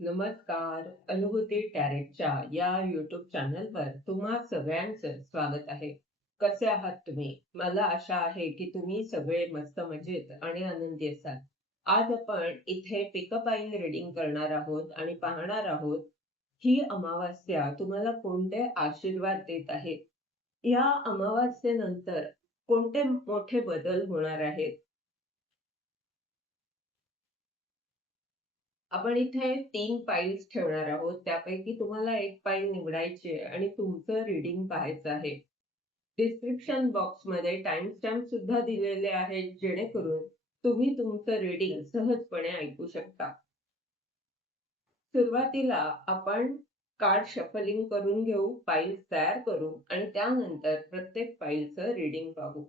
नमस्कार. अनुभूती टॅरेटच्या या YouTube चॅनलवर तुम्हा सगळ्यांचं स्वागत आहे. कसे आहात तुम्ही? मला आशा आहे की तुम्ही सगळे मस्त मजेत आणि आनंदी असाल. आज आपण इथे पिकअप लाईन रीडिंग करणार आहोत आणि पाहणार आहोत ही अमावास्या तुम्हाला कोणते आशीर्वाद देत आहे. या अमावास्येनंतर कोणते मोठे बदल होणार आहेत. आपण इथे 3 फाइल्स ठेवणार आहोत. त्यापैकी तुम्हाला एक फाईल निवडायची आहे आणि तुमचं रीडिंग पाहायचं आहे. डिस्क्रिप्शन बॉक्समध्ये टाईमस्टॅम्प सुद्धा दिलेले आहेत, जेणेकरून तुम्ही तुमचं रीडिंग सहजपणे ऐकू शकता. सुरुवातीला आपण कार्ड शफलिंग करून घेऊ, फाइल्स तयार करू आणि त्यानंतर प्रत्येक फाईलचं रीडिंग पाहू.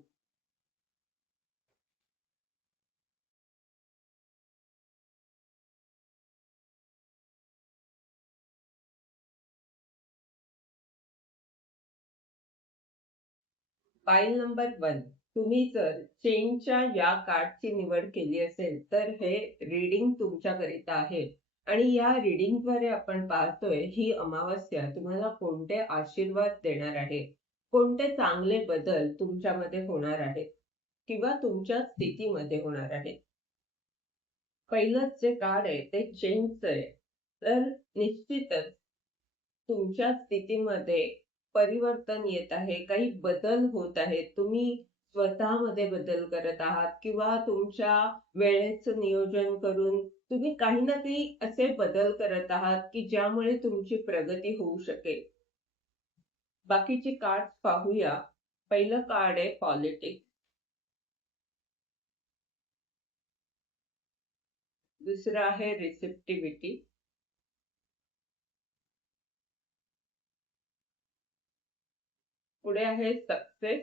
File number 1. तुम्ही जर चेनच्या या कार्डची निवड केली असेल, तर हे रीडिंग तुमच्याकरिता आहे. आणि या रीडिंगद्वारे आपण पाहतोय ही अमावास्या तुम्हाला कोणते आशीर्वाद देणार आहे, कोणते चांगले बदल तुमच्यामध्ये होणार आहेत किंवा तुमच्या स्थितीमध्ये होणार आहेत. पहिलंच जे कार्ड आहे ते चेंजचं आहे. तर निश्चितच तुमच्या स्थितीमध्ये परिवर्तन येत आहे, काही बदल होत आहेत. तुम्ही स्वतःमध्ये बदल करत आहात किंवा तुमच्या वेळेचं नियोजन करून तुम्ही काही ना काही असे बदल करत आहात, की ज्यामुळे तुमची प्रगती होऊ शकेल. बाकीची कार्ड्स पाहूया. पहिलं कार्ड आहे पॉलिटिक्स. दुसरं आहे रिसेप्टिव्हिटी. पुढे आहे सक्सेस.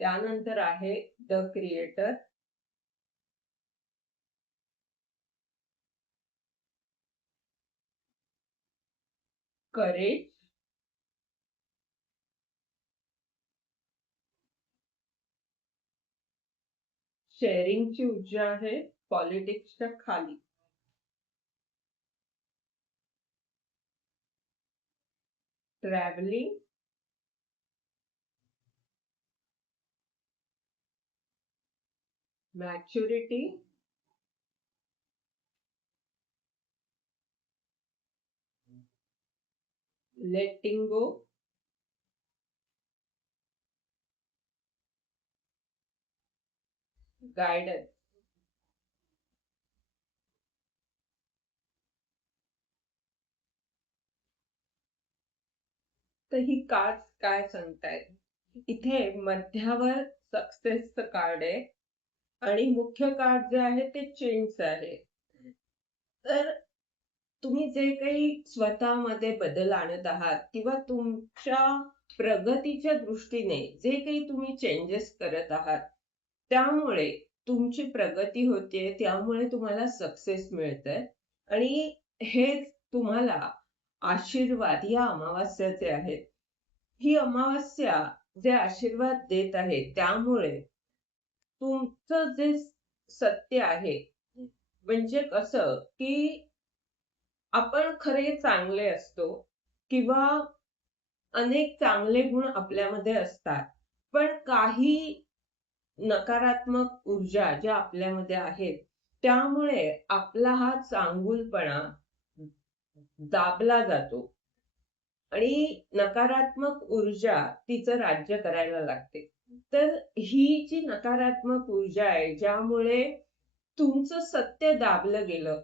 त्यानंतर आहे द क्रिएटर. करेज. शेअरिंगची ऊर्जा आहे पॉलिटिक्सच्या खाली. ट्रॅव्हलिंग. मॅच्युरिटी. लेटिंग गो. गायडन्स. तर ही कार्ड काय सांगतायत? इथे मध्यावर सक्सेसचं कार्ड आहे आणि मुख्य कार्ड जे आहे ते चेंजचं आहे. तर तुम्ही जे काही स्वतःमध्ये बदल आणत आहात किंवा तुमच्या प्रगतीच्या दृष्टीने जे काही तुम्ही चेंजेस करत आहात, त्यामुळे तुमची प्रगती होते, त्यामुळे तुम्हाला सक्सेस मिळतंय आणि हेच तुम्हाला आशीर्वाद या अमावास्याचे आहेत. ही अमावास्या जे आशीर्वाद देत आहे, त्यामुळे तुमचं जे सत्य आहे, म्हणजे कसं की आपण खरे चांगले असतो किंवा अनेक चांगले गुण आपल्यामध्ये असतात. पण काही नकारात्मक ऊर्जा ज्या आपल्यामध्ये आहेत, त्यामुळे आपला हा चांगुलपणा दाबला जातो आणि नकारात्मक ऊर्जा तिचं राज्य करायला लागते. तर ही जी नकारात्मक ऊर्जा आहे, ज्यामुळे तुमचं सत्य दाबलं गेलं,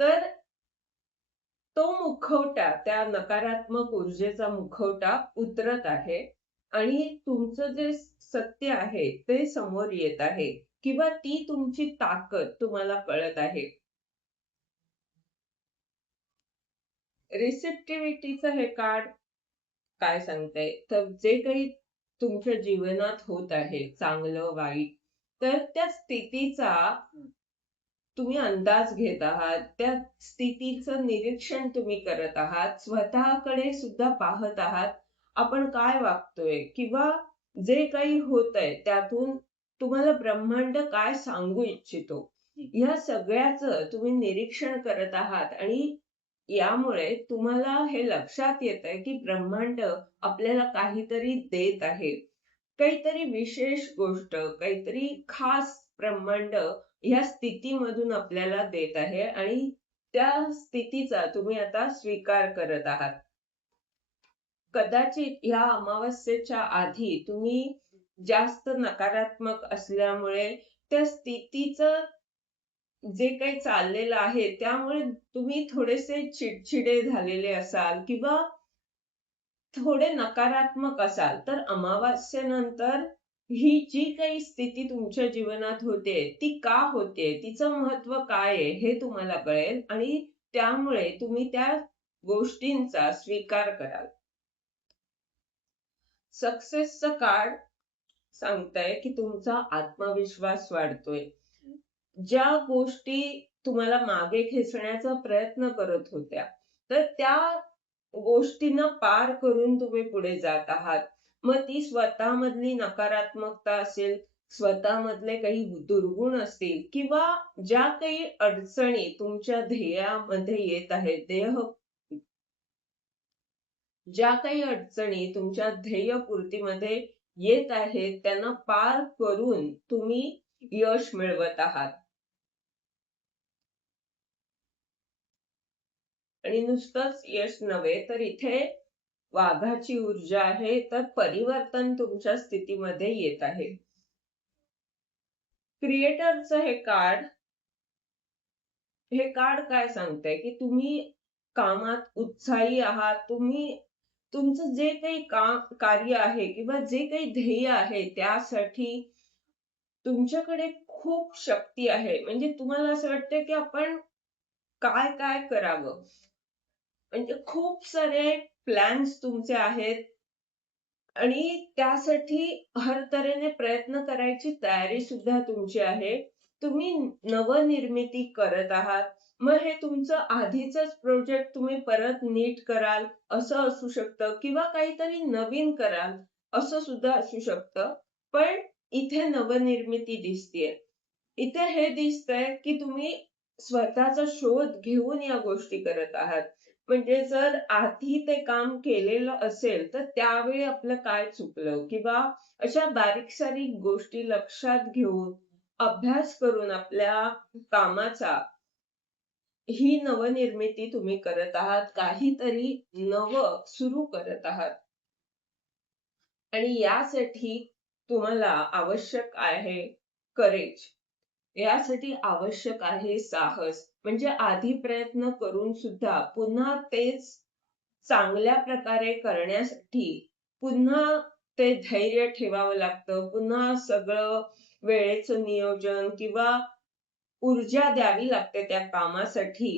तर तो मुखवटा, त्या नकारात्मक ऊर्जेचा मुखवटा उतरत आहे आणि तुमचं जे सत्य आहे ते समोर येत आहे किंवा ती तुमची ताकद तुम्हाला कळत आहे. रिसेप्टिव्हिटीचं हे कार्ड काय सांगतंय? तर जे काही तुमच्या जीवनात होत आहे, चांगलं वाईट, तर त्या स्थितीचा तुम्ही अंदाज घेत आहात. त्या स्थितीचं निरीक्षण तुम्ही करत आहात. स्वतःकडे सुद्धा पाहत आहात. आपण काय वागतोय किंवा जे काही होतंय त्यातून तुम्हाला ब्रह्मांड काय सांगू इच्छितो या सगळ्याचं तुम्ही निरीक्षण करत आहात आणि यामुळे तुम्हाला हे लक्षात येत आहे की ब्रह्मांड आपल्याला काहीतरी देत आहे. काहीतरी विशेष गोष्ट, काहीतरी खास ब्रह्मांड या स्थितीमधून आपल्याला देत आहे आणि त्या स्थितीचा तुम्ही आता स्वीकार करत आहात. कदाचित या अमावस्येच्या आधी तुम्ही जास्त नकारात्मक असल्यामुळे त्या स्थितीचं जे काही चाललेलं आहे त्यामुळे तुम्ही थोडेसे चिडचिडे झालेले असाल किंवा थोडे नकारात्मक असाल तर अमावास्येनंतर ही जी काही स्थिती तुमच्या जीवनात होते ती का होते तिचं महत्व काय आहे हे तुम्हाला कळेल आणि त्यामुळे तुम्ही त्या गोष्टींचा स्वीकार कराल. सक्सेसचं कार्ड सांगताय की तुमचा आत्मविश्वास वाढतोय. ज्या गोष्टी तुम्हाला मागे खेचण्याचा प्रयत्न करत होत्या तर त्या गोष्टींना पार करून तुम्ही पुढे जात आहात. मग ती स्वतःमधली नकारात्मकता असेल, स्वतःमधले काही दुर्गुण असतील किंवा ज्या काही अडचणी तुमच्या ध्येयामध्ये येत आहेत, ज्या काही अडचणी तुमच्या ध्येयपूर्तीमध्ये येत आहेत त्यांना पार करून तुम्ही यश मिळवत आहात. आणि नुसतंच यश नव्हे तर इथे वाघाची ऊर्जा आहे तर परिवर्तन तुमच्या स्थितीमध्ये येत आहे. क्रिएटरचं हे कार्ड काय सांगतंय की तुम्ही कामात उत्साही आहात. तुम्ही तुमचं जे काही कार्य आहे किंवा जे काही ध्येय आहे त्यासाठी तुमच्याकडे खूप शक्ती आहे. म्हणजे तुम्हाला असं वाटतं की आपण काय काय करावं. म्हणजे खूप सारे प्लॅन्स तुमचे आहेत आणि त्यासाठी हर तऱ्हेने प्रयत्न करायची तयारी सुद्धा तुमची आहे. तुम्ही नवनिर्मिती करत आहात. मग हे तुमचं आधीचंच प्रोजेक्ट तुम्ही परत नीट कराल असं असू शकतं किंवा काहीतरी नवीन कराल असं सुद्धा असू शकतं. पण इथे नवनिर्मिती दिसतीये. इथे हे दिसतंय की तुम्ही स्वतःचा शोध घेऊन या गोष्टी करत आहात. म्हणजे जर आधी ते काम केलेलं असेल तर त्यावेळी आपलं काय चुकलं किंवा अशा बारीक-सारीक गोष्टी लक्षात घेऊन अभ्यास करून आपल्या कामाचा ही नवनिर्मिती तुम्ही करत आहात. काहीतरी नवं सुरू करत आहात. आणि यासाठी तुम्हाला आवश्यक आहे करेज. यासाठी आवश्यक आहे साहस. म्हणजे आधी प्रयत्न करून सुद्धा पुन्हा तेच चांगल्या प्रकारे करण्यासाठी पुन्हा ते धैर्य ठेवावं लागतं. पुन्हा सगळं वेळेचं नियोजन किंवा ऊर्जा द्यावी लागते त्या कामासाठी.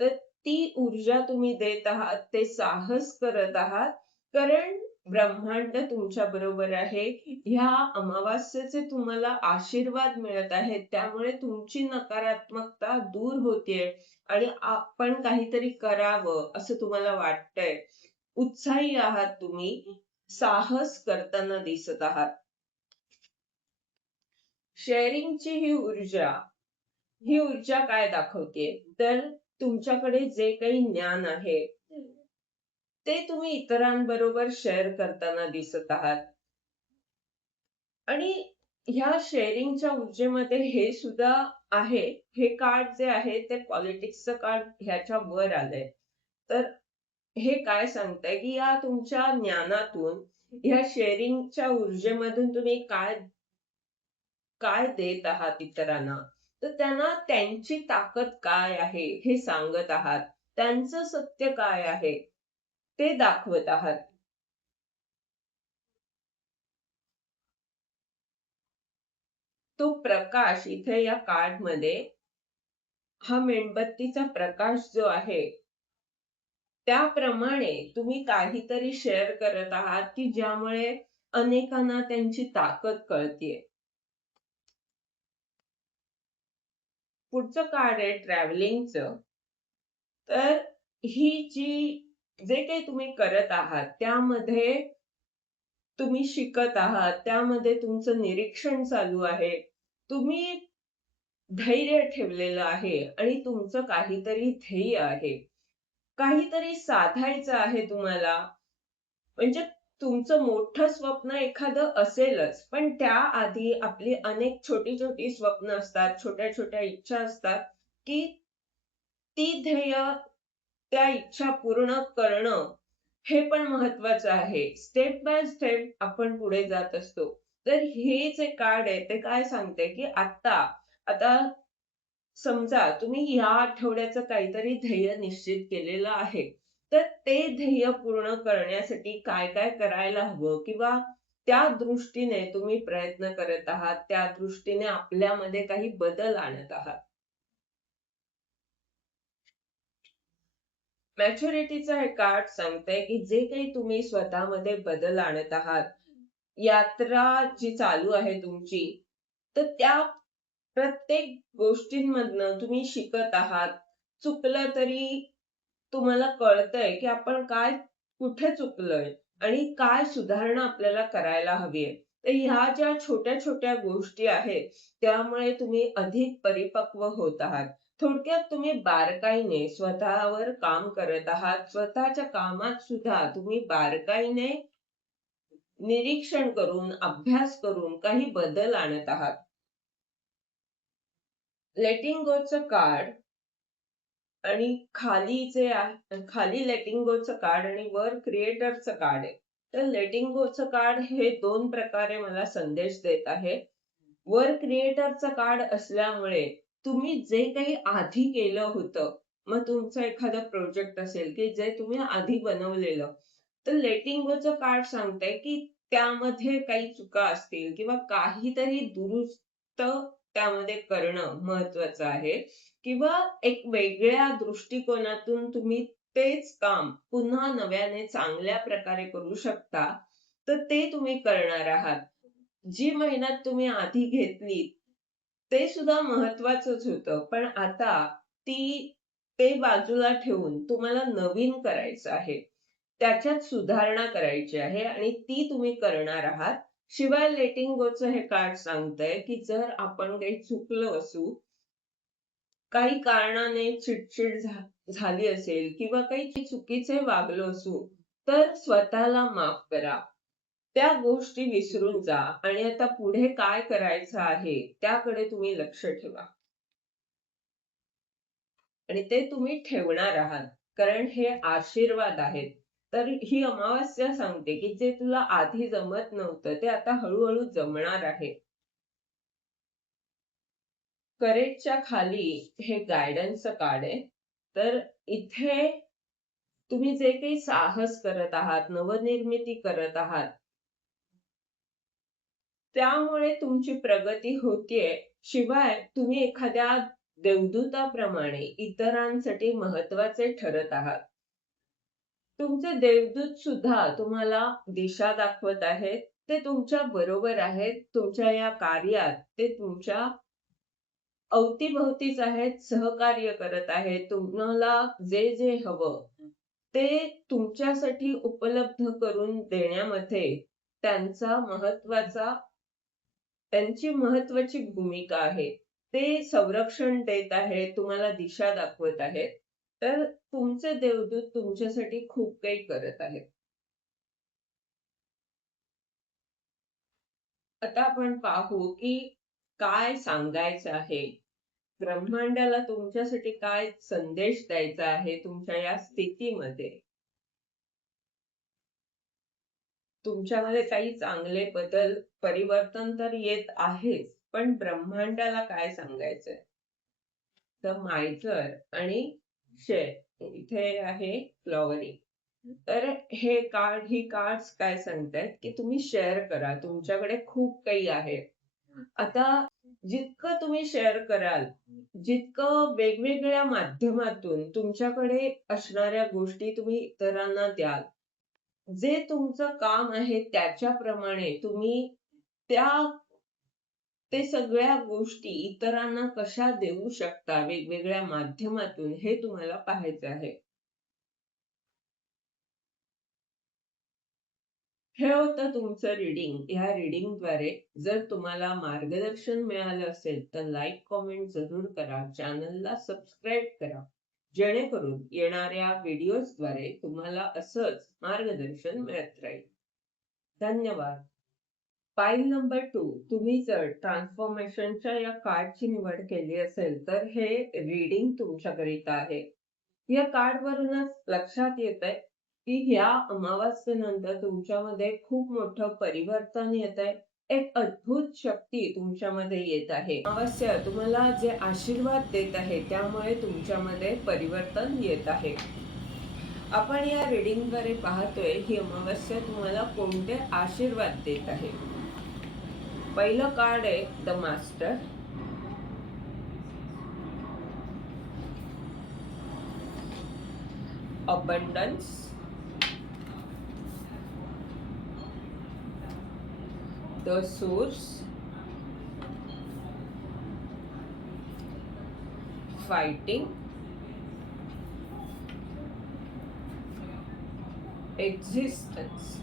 तर ती ऊर्जा तुम्ही देत आहात, ते साहस करत आहात. कारण ब्रह्मांड तुमच्या बरोबर आहे. ह्या अमावास्येचे तुम्हाला आशीर्वाद मिळत आहेत. त्यामुळे तुमची नकारात्मकता दूर होतेय आणि आपण काहीतरी करावं असं तुम्हाला वाटतंय. उत्साही आहात तुम्ही. साहस करताना दिसत आहात. शेअरिंगची ही ऊर्जा काय दाखवते तर तुमच्याकडे जे काही ज्ञान आहे ते तुम्ही इतरांबरोबर शेअर करताना दिसत आहात. आणि ह्या शेअरिंगच्या ऊर्जेमध्ये हे सुद्धा आहे. हे कार्ड जे आहे ते पॉलिटिक्सचं कार्ड ह्याच्या वर आलंय. तर हे काय सांगतंय की या तुमच्या ज्ञानातून ह्या शेअरिंगच्या ऊर्जेमधून तुम्ही काय काय देत आहात इतरांना तर त्यांना त्यांची ताकद काय आहे हे सांगत आहात. त्यांचं सत्य काय आहे ते दाखवत आहात. तो प्रकाश इथे या कार्ड मध्ये हा मेणबत्तीचा प्रकाश जो आहे त्याप्रमाणे तुम्ही काहीतरी शेअर करत आहात की ज्यामुळे अनेकांना त्यांची ताकद कळतीये. पुढचं कार्ड आहे ट्रॅव्हलिंगचं. तर ही जे काही तुम्ही करत आहात त्यामध्ये तुम्ही शिकत आहात, त्यामध्ये तुमचं निरीक्षण चालू आहे. तुम्ही धैर्य ठेवलेलं आहे आणि तुमचं काहीतरी ध्येय आहे. काहीतरी साधायचं आहे तुम्हाला. म्हणजे तुमचं मोठं स्वप्न एखादं असेलच, पण त्याआधी आपली अनेक छोटी-छोटी स्वप्न असतात, छोट्या-छोट्या इच्छा असतात, की ती ध्येय, त्या इच्छा पूर्ण करणं हे पण महत्वाचं आहे. स्टेप बाय स्टेप आपण पुढे जात असतो. तर हे जे कार्ड आहे ते काय सांगते, की आता समजा तुम्ही या आठवड्याचं काहीतरी ध्येय निश्चित केलेलं आहे. तर ते ध्येय पूर्ण करण्यासाठी काय-काय करायला हवं किंवा त्या दृष्टीने तुम्ही प्रयत्न करत आहात, त्या दृष्टीने आपल्यामध्ये काही बदल आणत आहात. मॅच्युरिटीचं हे कार्ड सांगतंय, की जे काही तुम्ही स्वतःमध्ये बदल आणत आहात, यात्रा जी चालू आहे तुमची, तर त्या प्रत्येक गोष्टींमधनं तुम्ही शिकत आहात. चुकलं तरी तुम्हाला कळतंय, की आपण कुठे चुकलोय आणि काय सुधारणा आपल्याला करायला हवी आहे. तर ह्या ज्या छोट्या-छोट्या गोष्टी आहेत, त्यामुळे तुम्ही अधिक परिपक्व होत आहात. थोडक्यात तुम्ही बारकाईने स्वतःवर काम करत आहात. स्वतःच्या कामात सुद्धा तुम्ही बारकाईने निरीक्षण करून, अभ्यास करून काही बदल आणत आहात. लेटिंग गोचं कार्ड आणि खाली लेटिंग गोचं कार्ड आणि वर क्रिएटरचं कार्ड आहे. तर लेटिंग गोचं कार्ड हे 2 प्रकारे मला संदेश देत आहे. वर क्रिएटरचं कार्ड असल्यामुळे तुम्ही जे काही आधी केलं होतं, मग तुमचं एखादं प्रोजेक्ट असेल, की जे तुम्ही आधी बनवलेलं, तर लेटिंग गोचं कार्ड सांगतंय, की त्यामध्ये काही चुका असतील किंवा काहीतरी दुरुस्त त्यामध्ये करणं महत्वाचं आहे किंवा एक वेगळ्या दृष्टिकोनातून तुम्ही तेच काम पुन्हा नव्याने चांगल्या प्रकारे करू शकता, तर ते तुम्ही करणार आहात. जी मेहनत तुम्ही आधी घेतली, ते सुद्धा महत्वाचंच होतं. पण आता ते बाजूला ठेवून तुम्हाला नवीन करायचं आहे. त्याच्यात सुधारणा करायची आहे आणि ती तुम्ही करणार आहात. शिवाय लेटिंग गोचं हे कार्ड सांगतंय, की जर आपण काही चुकलो असू, काही कारणाने चिडचिड झाली असेल किंवा काही चुकीचे वागलो असू, तर स्वतःला माफ करा. त्या गोष्टी विसरून जा आणि आता पुढे काय करायचं आहे त्याकडे तुम्ही लक्ष ठेवा. आणि ते तुम्ही ठेवणार आहात. कारण हे आशीर्वाद आहेत. तर ही अमावास्या सांगते, की जे तुला आधी जमत नव्हतं, ते आता हळू जमणार आहे. करेजच्या खाली हे गायडन्सचं कार्ड आहे. तर इथे तुम्ही जे काही साहस करत आहात, नवनिर्मिती करत आहात, त्यामुळे तुमची प्रगती होतीये. शिवाय तुम्ही एखाद्या देवदूताप्रमाणे इतरांसाठी महत्वाचे ठरत आहात. तुमचे देवदूत सुद्धा तुम्हाला दिशा दाखवत आहेत. ते तुमच्या बरोबर आहेत. तुमच्या या कार्यात ते तुमच्या अवतीभवतीच आहेत, सहकार्य करत आहेत. तुम्हाला जे हवं ते तुमच्यासाठी उपलब्ध करून देण्यामध्ये त्यांचा महत्वाचा त्यांची महत्वाची भूमिका आहे. ते संरक्षण देत आहेत, तुम्हाला दिशा दाखवत आहेत. तर तुमचे देवदूत तुमच्यासाठी खूप काही करत आहेत. आता आपण पाहू, की काय सांगायचं आहे. ब्रह्मांडाला तुमच्यासाठी काय संदेश द्यायचा आहे तुमच्या या स्थितीमध्ये. तुमच्यामध्ये काही चांगले बदल, परिवर्तन तर येत आहेच, पण ब्रह्मांडाला काय सांगायचंय? तर मायचर आणि शेर इथे आहे फ्लॉवरिंग. तर ही कार्ड्स काय सांगतायत, की तुम्ही शेअर करा. तुमच्याकडे खूप काही आहे. आता जितकं तुम्ही शेअर कराल, जितकं वेगवेगळ्या माध्यमातून तुमच्याकडे असणाऱ्या गोष्टी तुम्ही इतरांना द्याल, जे तुमचं काम आहे त्याच्याप्रमाणे तुम्ही त्या ते सगळ्या गोष्टी इतरांना कशा देऊ शकता वेगवेगळ्या माध्यमातून हे तुम्हाला पाहायचं आहे. हे होतं तुमचं रीडिंग. ह्या रीडिंगद्वारे जर तुम्हाला मार्गदर्शन मिळालं असेल तर लाईक, कॉमेंट जरूर करा. चॅनलला सबस्क्राईब करा. जेणेकरून येणाऱ्या व्हिडिओजद्वारे तुम्हाला असंच मार्गदर्शन मिळत राहील. धन्यवाद. पाईल नंबर 2, तुम्ही जर ट्रान्सफॉर्मेशनच्या या कार्डची निवड केली असेल तर हे रीडिंग तुमच्याकरिता आहे. या कार्डवरूनच लक्षात येत आहे की ह्या अमावास्येनंतर तुमच्यामध्ये खूप मोठं परिवर्तन येत आहे. एक अद्भुत शक्ती तुमच्यामध्ये येत आहे. अमावास्या तुम्हाला जे आशीर्वाद देत आहे त्यामुळे तुमच्यामध्ये परिवर्तन येत आहे. आपण या रीडिंगद्वारे पाहतोय ही अमावास्या तुम्हाला कोणते आशीर्वाद देत आहे. पहिलं कार्ड आहे the master. Abundance. The source. Fighting. Existence.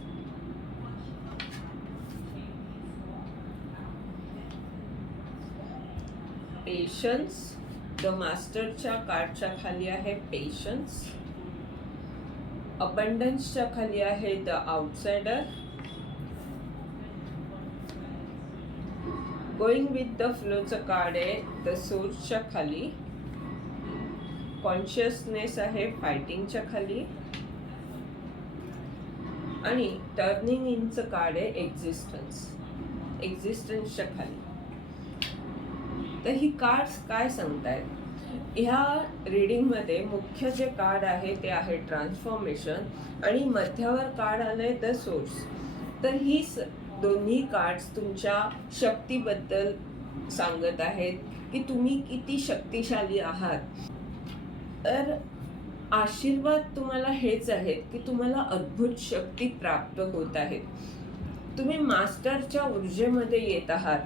Patience. The मास्टरच्या कार्डच्या खाली आहे पेशन्स. अबंडन्सच्या खाली आहे the outsider. Going with the फ्लोचं कार्ड आहे द सोर्सच्या खाली. कॉन्शियसनेस आहे फायटिंगच्या खाली. आणि टर्निंग इनचं कार्ड आहे एक्झिस्टन्सच्या खाली. तर ही कार्ड्स काय सांगतायत? ह्या रीडिंगमध्ये मुख्य जे कार्ड आहे ते आहे ट्रान्सफॉर्मेशन आणि मध्यावर कार्ड आलंय द सोर्स. तर ही दोन्ही कार्ड्स तुमच्या शक्तीबद्दल सांगत आहेत की तुम्ही किती शक्तिशाली आहात. तर आशीर्वाद तुम्हाला हेच आहेत की तुम्हाला अद्भुत शक्ती प्राप्त होत आहेत. तुम्ही मास्टरच्या ऊर्जेमध्ये येत आहात,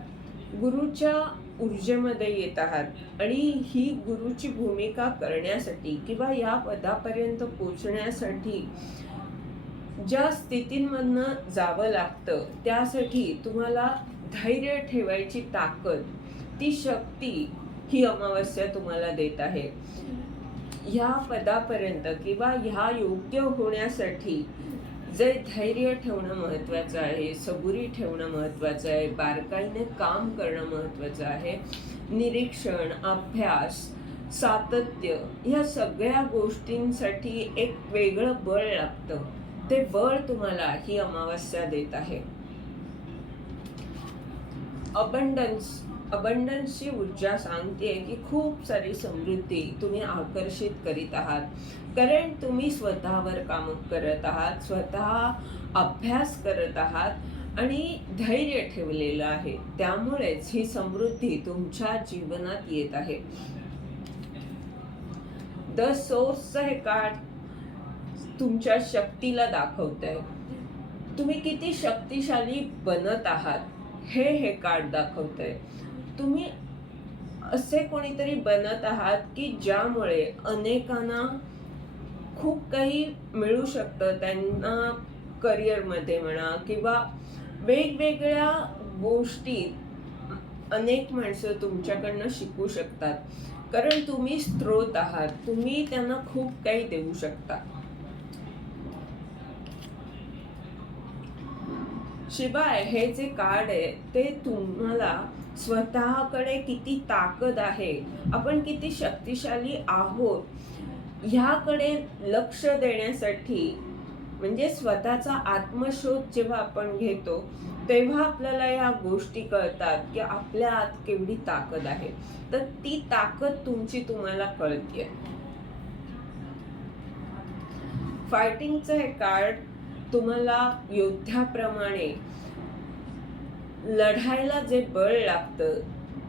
गुरुच्या ऊर्जेमध्ये येत आहात आणि ही गुरुची भूमिका करण्यासाठी किंवा या पदापर्यंत पोहोचण्यासाठी ज्या स्थितींमधनं जावं लागतं त्यासाठी तुम्हाला धैर्य ठेवायची ताकद, ती शक्ती ही अमावस्या तुम्हाला देत आहे. ह्या पदापर्यंत किंवा ह्या योग्य होण्यासाठी जे धैर्य ठेवणं महत्त्वाचं आहे, सबुरी ठेवणं महत्त्वाचं आहे, बारकाईने काम करणं महत्त्वाचं आहे, निरीक्षण, अभ्यास, सातत्य, ह्या सगळ्या गोष्टींसाठी एक वेगळं बळ लागतं. ते बळ तुम्हाला ही अमावस्या देत आहे. अबंडन्सची ऊर्जा सांगते की खूप सारी समृद्धी तुम्ही आकर्षित करीत आहात, कारण तुम्ही स्वतःवर काम करत आहात, स्वतः अभ्यास करत आहात आणि धैर्य ठेवलेलं आहे. त्यामुळेच ही समृद्धी तुमच्या जीवनात येत आहे. द सोर्सचं हे कार्ड तुमच्या शक्तीला दाखवत आहे. तुम्ही किती शक्तिशाली बनत आहात हे कार्ड दाखवत आहे. तुम्ही असे कोणीतरी बनत आहात की ज्यामुळे अनेकांना खूप काही मिळू शकतं. त्यांना करिअरमध्ये म्हणा किंवा वेगवेगळ्या गोष्टी अनेक माणसं तुमच्याकडनं शिकू शकतात, कारण तुम्ही स्रोत आहात. तुम्ही त्यांना खूप काही देऊ शकता. शिवाय हे जे कार्ड आहे ते तुम्हाला स्वतःकडे किती ताकद आहे, आपण किती शक्तिशाली आहोत ह्याकडे लक्ष देण्यासाठी, म्हणजे स्वतःचा आत्मशोध जेव्हा आपण घेतो तेव्हा आपल्याला या गोष्टी कळतात की आपल्या आत केवढी ताकद आहे. तर ती ताकद तुमची तुम्हाला कळते. फायटिंगचं हे कार्ड तुम्हाला योद्ध्याप्रमाणे लढायला जे बळ लागतं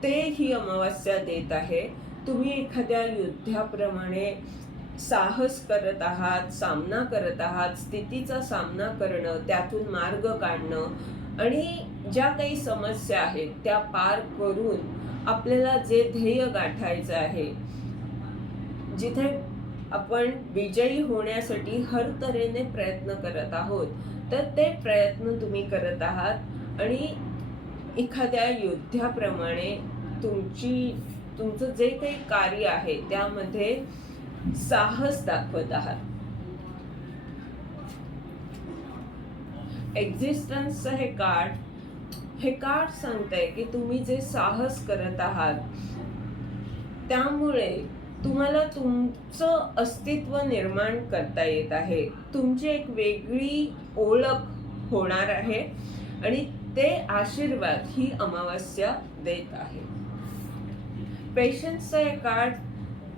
ते ही अमावस्या देत आहे. तुम्ही एखाद्या योद्ध्याप्रमाणे साहस करत आहात, सामना करत आहात, स्थितीचा सामना करणं, त्यातून मार्ग काढणं आणि ज्या काही समस्या आहेत त्या पार करून आपल्याला जे ध्येय गाठायचं आहे, जिथे आपण विजयी होण्यासाठी हर तऱ्हेने प्रयत्न करत आहोत, तर ते प्रयत्न तुम्ही करत आहात आणि एखाद्या योद्ध्याप्रमाणे तुमचं जे काही कार्य आहे त्यामध्ये साहस दाखवत आहात. एक्झिस्टन्सचं हे कार्ड सांगतंय की तुम्ही जे साहस करत आहात त्यामुळे तुम्हाला तुमचं अस्तित्व निर्माण करता येत आहे. तुमची एक वेगळी ओळख होणार आहे आणि ते आशीर्वाद ही अमावस्या देत आहे. पेशन्सचं हे कार्ड,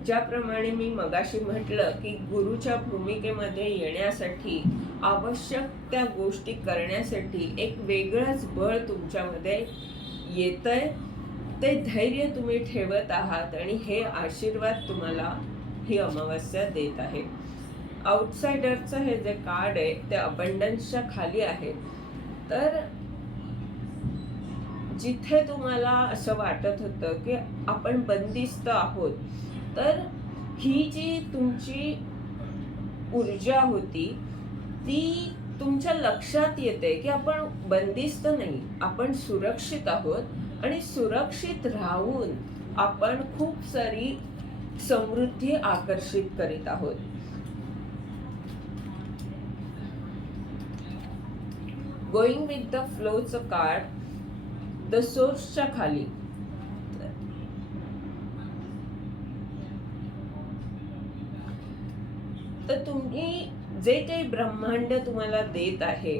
ज्याप्रमाणे मी मगाशी म्हटलं की गुरुच्या भूमिकेमध्ये येण्यासाठी, आवश्यक त्या गोष्टी करण्यासाठी एक वेगळंच बळ तुमच्यामध्ये येतंय. ते धैर्य तुम्ही ठेवत आहात आणि हे आशीर्वाद तुम्हाला ही अमावस्या देत आहे. आउटसाइडरचं हे जे कार्ड आहे ते अबंडन्सच्या खाली आहे. तर जिथे तुम्हाला असं वाटत होतं की आपण बंदिस्त आहोत, तर ही जी तुमची ऊर्जा होती ती तुमच्या लक्षात येते की आपण बंदिस्त नाही, आपण सुरक्षित आहोत आणि सुरक्षित राहून आपण खूप सारी समृद्धी आकर्षित करीत आहोत. गोइंग विथ द फ्लोचं कार्ड, द सोर्सच्या खाली, तर तुम्ही जे काही ब्रह्मांड तुम्हाला देत आहे,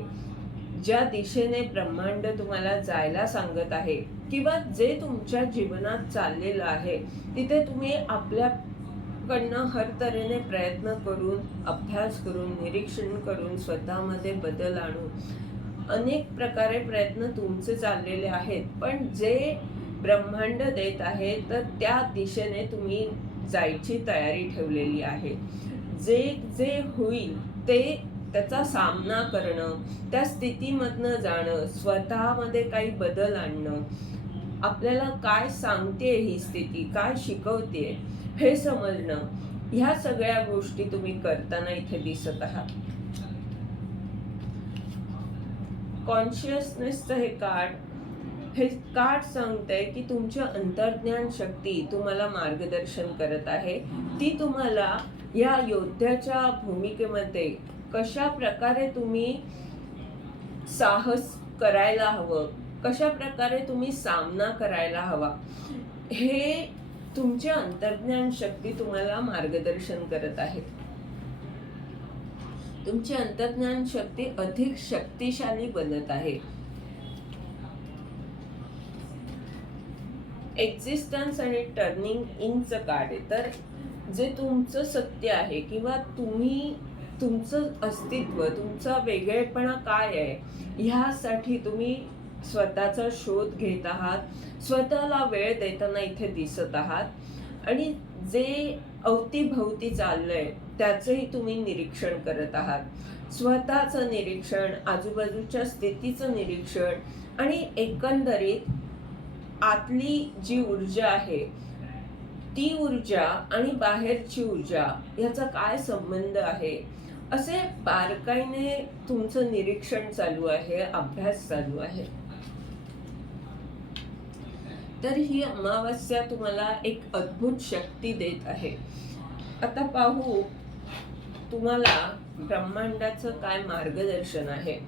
ज्या दिशेने ब्रह्मांड तुम्हाला जायला सांगत आहे किंवा जे तुमच्या जीवनात चाललेलं आहे, तिथे तुम्ही आपल्याकडनं हर तऱ्हेने प्रयत्न करून, अभ्यास करून, निरीक्षण करून, स्वतःमध्ये बदल आणून अनेक प्रकारे प्रयत्न तुमचे चाललेले आहेत. पण जे ब्रह्मांड देत आहे तर त्या दिशेने तुम्ही जायची तयारी ठेवलेली आहे. जे जे होईल ते त्याचा सामना करणं, त्या स्थितीमधनं जाणं, स्वतःमध्ये काही बदल आणणं, आपल्याला काय सांगते ही स्थिती, काय शिकवते हे समजणं, ह्या सगळ्या गोष्टी तुम्ही करताना इथे दिसत आहात. कॉन्शियसनेसचं हे कार्ड सांगतंय की तुमची अंतर्ज्ञान शक्ती तुम्हाला मार्गदर्शन करत आहे. ती तुम्हाला या योद्ध्याच्या भूमिकेमध्ये कशा प्रकारे तुम्ही साहस करायला हवं, कशा प्रकारे तुम्ही सामना करायला हवा, हे तुमचे अंतर्ज्ञान शक्ती तुम्हाला मार्गदर्शन करत आहे. तुमची अंतर्ज्ञान शक्ती अधिक शक्तिशाली बनत आहे. एक्झिस्टन्स आणि टर्निंग इनचं कार्ड आहे. तर जे तुमचं सत्य आहे किंवा तुमचं अस्तित्व, तुमचा वेगळेपणा काय आहे, ह्यासाठी तुम्ही स्वतःचा शोध घेत आहात, स्वतःला वेळ देताना इथे दिसत आहात आणि जे अवतीभवती चाललंय त्याचंही तुम्ही निरीक्षण करत आहात. स्वतःचं निरीक्षण, आजूबाजूच्या स्थितीचं निरीक्षण आणि एकंदरीत आतली जी ऊर्जा आहे ती ऊर्जा आणि बाहेरची ऊर्जा याचा काय संबंध आहे, असे बारकाईने तुमचं निरीक्षण चालू आहे, अभ्यास चालू आहे. तर ही अमावस्या तुम्हाला एक अद्भुत शक्ती देत आहे. आता पाहू तुम्हाला ब्रह्मांडाचं काय मार्गदर्शन आहे.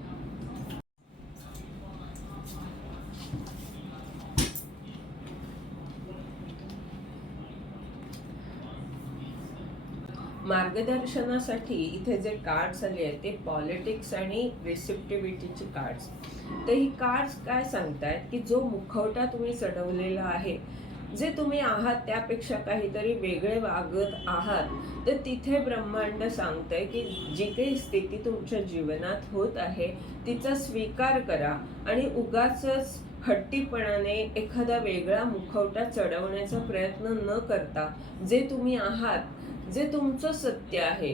मार्गदर्शनासाठी इथे जे कार्ड्स आले आहेत ते पॉलिटिक्स आणि रिसेप्टिव्हिटीचे कार्ड्स. तर ही कार्ड्स काय सांगतायत की जो मुखवटा तुम्ही चढवलेला आहे, जे तुम्ही आहात त्यापेक्षा काहीतरी वेगळे वागत आहात, तर तिथे ब्रह्मांड सांगतंय की जी काही स्थिती तुमच्या जीवनात होत आहे तिचा स्वीकार करा आणि उगाचच हट्टीपणाने एखादा वेगळा मुखवटा चढवण्याचा प्रयत्न न करता जे तुम्ही आहात, जे तुमचं सत्य आहे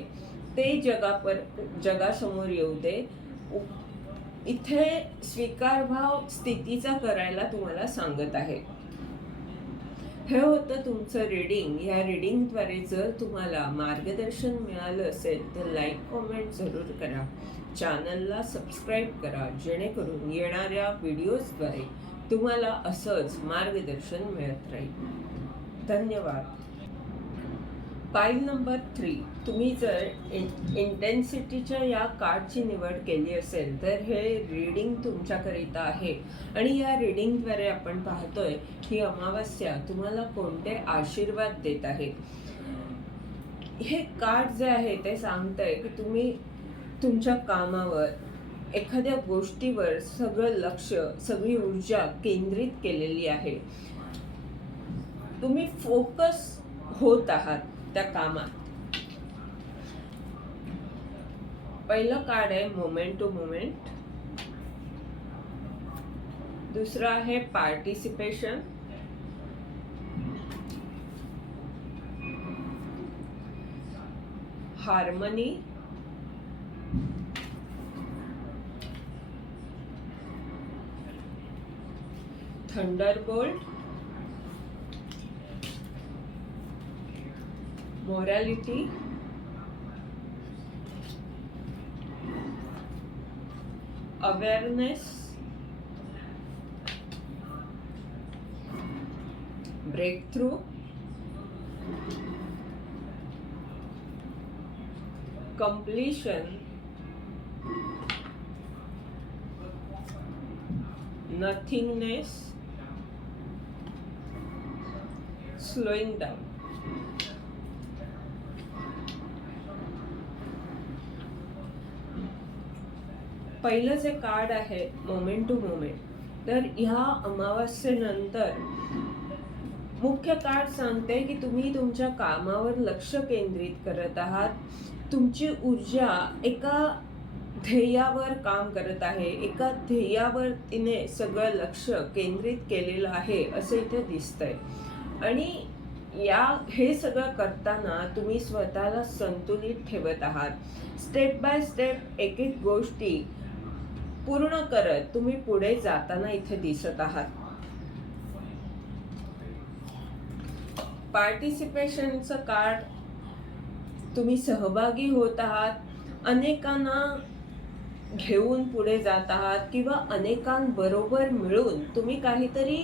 ते जगासमोर येऊ दे. इथे स्वीकारभाव स्थितीचा करायला तुम्हाला सांगत आहे. हे होतं तुमचं रीडिंग. या रीडिंगद्वारे जर तुम्हाला मार्गदर्शन मिळालं असेल तर लाईक कॉमेंट जरूर करा. चॅनलला सबस्क्राईब करा, जेणेकरून येणाऱ्या व्हिडिओजद्वारे तुम्हाला असंच मार्गदर्शन मिळत राहील. धन्यवाद. पाईल नंबर 3, तुम्ही जर इंटेन्सिटीच्या या कार्डची निवड केली असेल तर हे रीडिंग तुमच्याकरिता आहे. आणि या रीडिंगद्वारे आपण पाहतोय की अमावस्या तुम्हाला कोणते आशीर्वाद देत आहे. हे कार्ड जे आहे ते सांगतंय की तुम्ही तुमच्या कामावर, एखाद्या गोष्टीवर सगळं लक्ष, सगळी ऊर्जा केंद्रित केलेली आहे. तुम्ही फोकस होत आहात त्या कामात. पहिलं कार्ड आहे मोमेंट टू मोमेंट. दुसरं आहे participation. Harmony. Thunderbolt. Morality. Awareness. Break through. Completion. Nothingness. Slowing down. पहिलं जे कार्ड आहे मोमेंट टू मोमेंट, तर ह्या अमावस्येनंतर मुख्य कार्ड सांगते की तुम्ही तुमच्या कामावर लक्ष केंद्रित करत आहात. तुमची ऊर्जा एका ध्येयावर काम करत आहे. एका ध्येयावर तिने सगळं लक्ष केंद्रित केलेलं आहे असं इथे दिसतंय. आणि हे सगळं करताना तुम्ही स्वतःला संतुलित ठेवत आहात. स्टेप बाय स्टेप एक एक गोष्टी पूर्ण करत तुम्ही पुढे जाताना इथे दिसत आहात. पार्टिसिपेशनचं कार्ड, तुम्ही सहभागी होत आहात. अनेकांना घेऊन पुढे जात आहात किंवा अनेकांबरोबर मिळून तुम्ही काहीतरी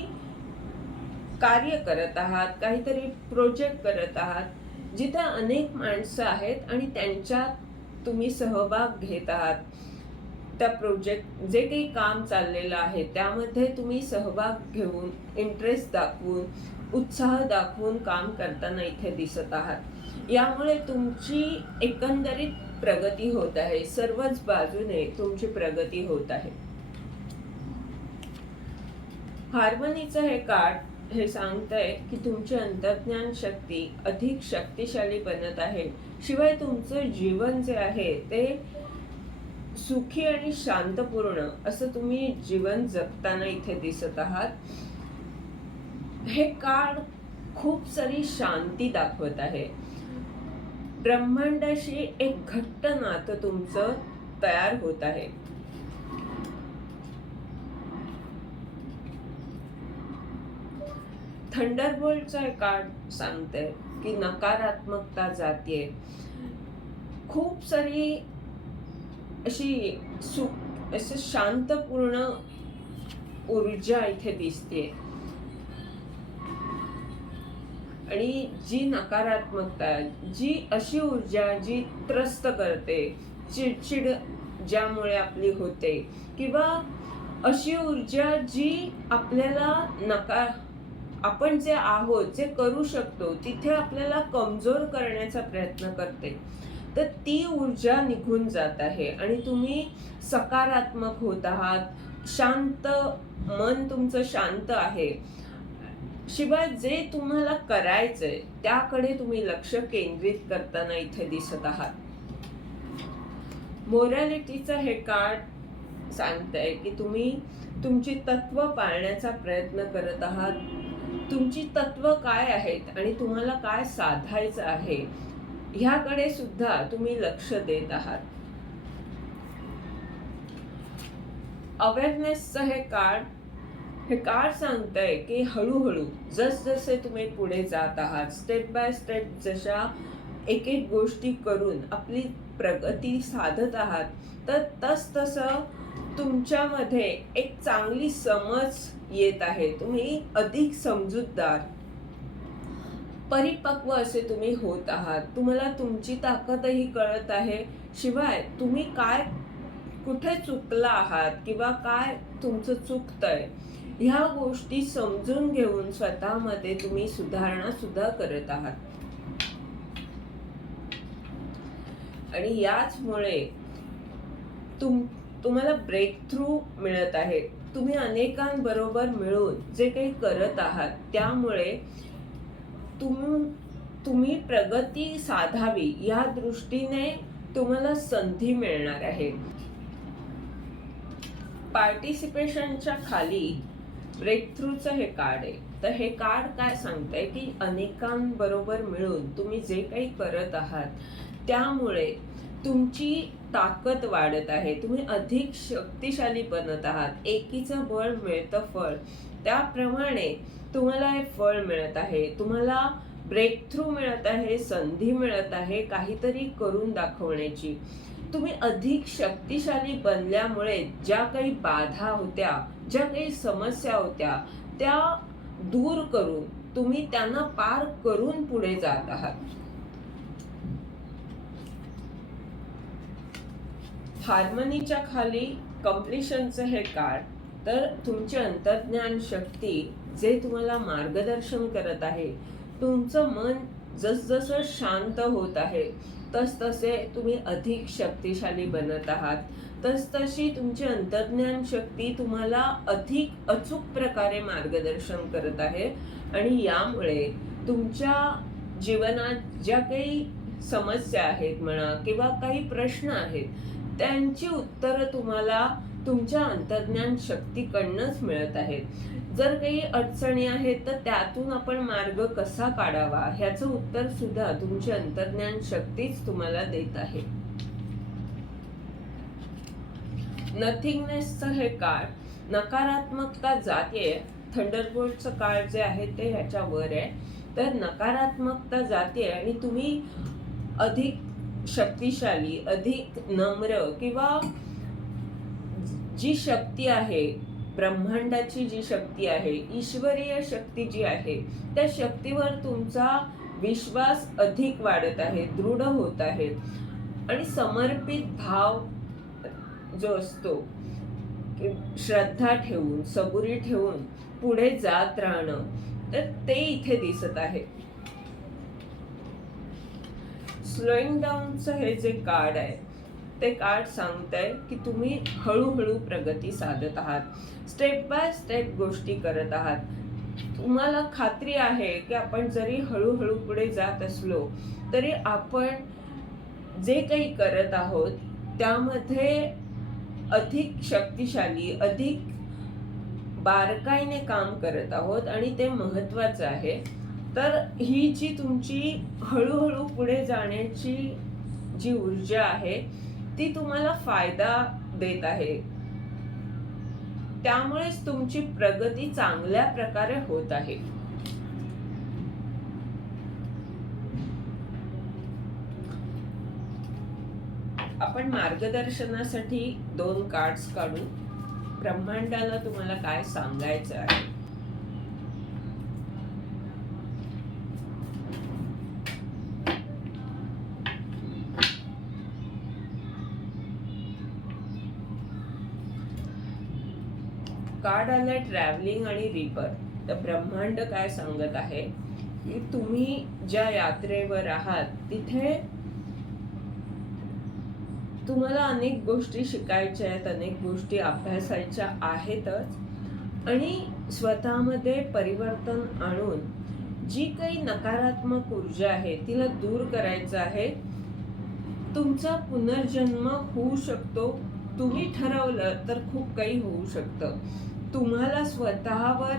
कार्य करत आहात, काहीतरी प्रोजेक्ट करत आहात, जिथे अनेक माणसं आहेत आणि त्यांच्यात तुम्ही सहभाग घेत आहात. त्या प्रोजेक्ट जे काही काम चाललेलं आहे त्यामध्ये तुम्ही सहभाग घेऊन, इंटरेस्ट दाखवून, उत्साह दाखवून काम करताना इथे दिसत आहात. यामुळे तुमची एकंदरीत प्रगती होत आहे. सर्वच बाजूने तुमची प्रगती होत आहे. हार्मनीचं हे कार्ड हे सांगतंय की तुमची अंतर्ज्ञान शक्ती अधिक शक्तिशाली बनत आहे. शिवाय तुमचं जीवन जे आहे ते सुखी आणि शांतपूर्ण असं तुम्ही जीवन जगताना इथे दिसत आहात. हे कार्ड खूप सारी शांती दाखवत आहे. ब्रह्मांडाशी एक घट्ट नातं तुमचं तयार होत आहे. थंडरबोल्टचा हे कार्ड सांगतंय की नकारात्मकता जातीये. खूप सारी अशी असं शांतपूर्ण ऊर्जा इथे दिसते. आणि जी नकारात्मकता, जी अशी ऊर्जा जी त्रस्त करते, चिडचिड ज्यामुळे आपली होते, किंवा अशी ऊर्जा जी आपल्याला आपण जे आहोत, जे करू शकतो तिथे आपल्याला कमजोर करण्याचा प्रयत्न करते, तर ती ऊर्जा निघून जात आहे आणि तुम्ही सकारात्मक होत आहात. शांत मन तुमचं शांत आहे. शिवाय जे तुम्हाला करायचंय त्याकडे तुम्ही लक्ष केंद्रित करताना इथे दिसत आहात. मोरॅलिटीचं हे कार्ड सांगतंय की तुम्ही तुमची तत्व पाळण्याचा प्रयत्न करत आहात. तुमची तत्व काय आहेत आणि तुम्हाला काय साधायचं आहे ह्याकडे सुद्धा तुम्ही लक्ष देत आहात. अवेअरनेसचं हे कार्ड हे कार्ड सांगतंय की हळूहळू जसजसे तुम्ही पुढे जात आहात, स्टेप बाय स्टेप जशा एक एक गोष्टी करून आपली प्रगती साधत आहात, तर तसतसं तुमच्यामध्ये एक चांगली समज येत आहे. तुम्ही अधिक समजूतदार, परिपक्व असे तुम्ही होत आहात. तुम्हाला तुमची ताकदही कळत आहे. शिवाय तुम्ही काय, कुठे चुकला आहात किंवा काय तुमचं चुकतंय, ह्या गोष्टी समजून घेऊन स्वतःमध्ये तुम्ही सुधारणा सुद्धा करत आहात. आणि याचमुळे तुम्हाला ब्रेक थ्रू मिळत आहे. तुम्ही अनेकांबरोबर मिळून जे काही करत आहात त्यामुळे तुम्ही प्रगती साधावी या दृष्टीने तुम्हाला संधी मिळणार आहे. पार्टिसिपेशनच्या खाली ब्रेक थ्रूचं हे कार्ड आहे. तर हे कार्ड काय सांगतंय की अनेकांबरोबर मिळून तुम्ही जे काही करत आहात त्यामुळे तुमची ताकद वाढत आहे. तुम्ही अधिक शक्तिशाली बनत आहात. एकीचं बळ मिळतं फळ, त्याप्रमाणे तुम्हाला हे फळ मिळत आहे. तुम्हाला ब्रेक थ्रू मिळत आहे, संधी मिळत आहे काहीतरी करून दाखवण्याची. तुम्ही अधिक शक्तिशाली बनल्यामुळे ज्या काही बाधा होत्या, ज्या काही समस्या होत्या, त्या दूर करून तुम्ही त्यांना पार करून पुढे जात आहात. हार्मनीच्या खाली कम्प्लिशनचं हे कार्ड, तर तुमची अंतर्ज्ञान शक्ती जे तुम्हाला मार्गदर्शन करत आहे, तुमचं मन जसजसं शांत होत आहे तसतसे तुम्ही अधिक शक्तिशाली बनत आहात. तसतशी तुमची अंतर्ज्ञान शक्ती तुम्हाला अधिक अचूक प्रकारे मार्गदर्शन करत आहे. आणि यामुळे तुमच्या जीवनात ज्या काही समस्या आहेत म्हणा किंवा काही प्रश्न आहेत, त्यांची उत्तरं तुम्हाला तुमच्या अंतर्ज्ञान शक्तीकडनंच मिळत आहेत. जर काही अडचणी आहेत तर त्यातून आपण मार्ग कसा काढावा ह्याचं उत्तर सुद्धा तुमची अंतर्ज्ञान शक्तीच तुम्हाला देत आहे. नथिंगनेसचं हे कार्ड, नकारात्मकता जाते. थंडरबोल्टचं कार्ड जे आहे ते ह्याच्यावर आहे. तर नकारात्मकता जाते आणि तुम्ही अधिक शक्तिशाली, अधिक नम्र किंवा जी शक्ती आहे, ब्रह्मांडाची जी शक्ती आहे, ईश्वरीय शक्ती जी आहे, त्या शक्तीवर तुमचा विश्वास अधिक वाढत आहे, दृढ होत आहे. आणि समर्पित भाव जो असतो, श्रद्धा ठेवून, सबुरी ठेवून पुढे जात राहणं, तर ते इथे दिसत आहे. स्लोईंग डाऊनचं हे जे कार्ड आहे, ते कार्ड सांगतंय की तुम्ही हळूहळू प्रगती साधत आहात, स्टेप बाय स्टेप गोष्टी करत आहात. तुम्हाला खात्री आहे की आपण जरी हळूहळू पुढे जात असलो तरी आपण जे काही करत आहोत त्यामध्ये अधिक शक्तिशाली, अधिक बारकाईने काम करत आहोत आणि ते महत्त्वाचं आहे. तर ही जी तुमची हळूहळू पुढे जाण्याची जी ऊर्जा आहे ती तुम्हाला फायदा देत आहे. त्यामुळेच तुमची प्रगती चांगल्या प्रकारे होत आहे. आपण मार्गदर्शनासाठी 2 कार्ड्स काढू. ब्रह्मांडाला तुम्हाला काय सांगायचं आहे. कार्ड आलाय ट्रॅव्हलिंग आणि रिबर्थ. तर ब्रह्मांड काय सांगत आहे की तुम्ही ज्या यात्रेवर आहात तिथे तुम्हाला अनेक गोष्टी शिकायच्या आहेत, अनेक गोष्टी अभ्यासायच्या आहेतच. आणि स्वतःमध्ये परिवर्तन आणून जी काही नकारात्मक ऊर्जा आहे तिला दूर करायचं आहे. तुमचा पुनर्जन्म होऊ शकतो. तुम्ही ठरवलं तर खूप काही होऊ शकतं. तुम्हाला स्वतःवर,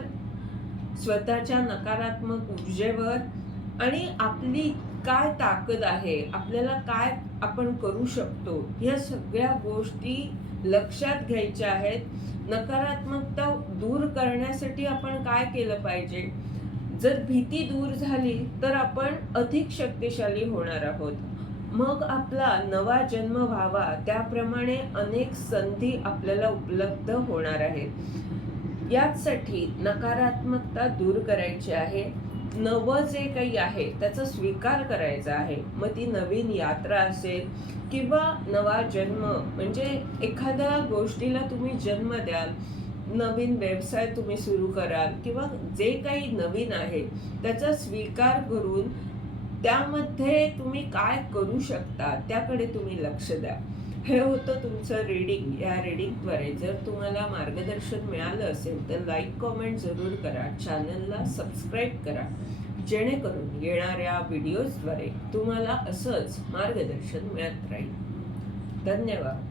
स्वतःच्या नकारात्मक ऊर्जेवर आणि आपली काय ताकद आहे, आपल्याला काय आपण करू शकतो, या सगळ्या गोष्टी लक्षात घ्यायच्या आहेत. नकारात्मकता दूर करण्यासाठी आपण काय केलं पाहिजे? जर भीती दूर झाली तर आपण अधिक शक्तिशाली होणार आहोत. मग आपला नवा जन्म व्हावा त्याप्रमाणे अनेक संधी आपल्याला उपलब्ध होणार आहेत. यासाठी नकारात्मकता दूर करायची आहे. नवं जे काही आहे त्याचा स्वीकार करायचा आहे. मग ती नवीन यात्रा असेल किंवा नवा जन्म, म्हणजे एखाद्या गोष्टीला तुम्ही जन्म द्याल, नवीन व्यवसाय तुम्ही सुरू कराल किंवा जे काही नवीन आहे त्याचा स्वीकार करून त्यामध्ये तुम्ही काय करू शकता त्याकडे तुम्ही लक्ष द्या. हे होतं तुमचं रीडिंग. या रीडिंगद्वारे जर तुम्हाला मार्गदर्शन मिळालं असेल तर लाईक कॉमेंट जरूर करा, चॅनलला सबस्क्राईब करा, जेणेकरून येणाऱ्या व्हिडिओजद्वारे तुम्हाला असंच मार्गदर्शन मिळत राहील. धन्यवाद.